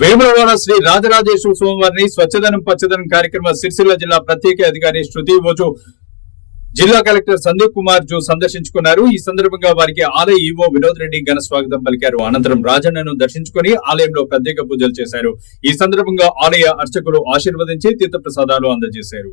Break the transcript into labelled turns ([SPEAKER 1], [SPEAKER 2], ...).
[SPEAKER 1] వేములవాడ శ్రీ రాజరాజేశ్వర స్వామివారిని స్వచ్ఛదనం పచ్చదనం కార్యక్రమ సిరిసిల్ల జిల్లా ప్రత్యేక అధికారి శృతి ఓజు జిల్లా కలెక్టర్ సందీప్ కుమార్ జో సందర్శించుకున్నారు. ఈ సందర్భంగా వారికి ఆలయ ఈవో వినోద్ రెడ్డి ఘన స్వాగతం పలికారు. అనంతరం రాజన్నను దర్శించుకుని ఆలయంలో ప్రత్యేక పూజలు చేశారు. ఈ సందర్భంగా ఆలయ అర్చకులు ఆశీర్వదించి తీర్థప్రసాదాలు అందజేశారు.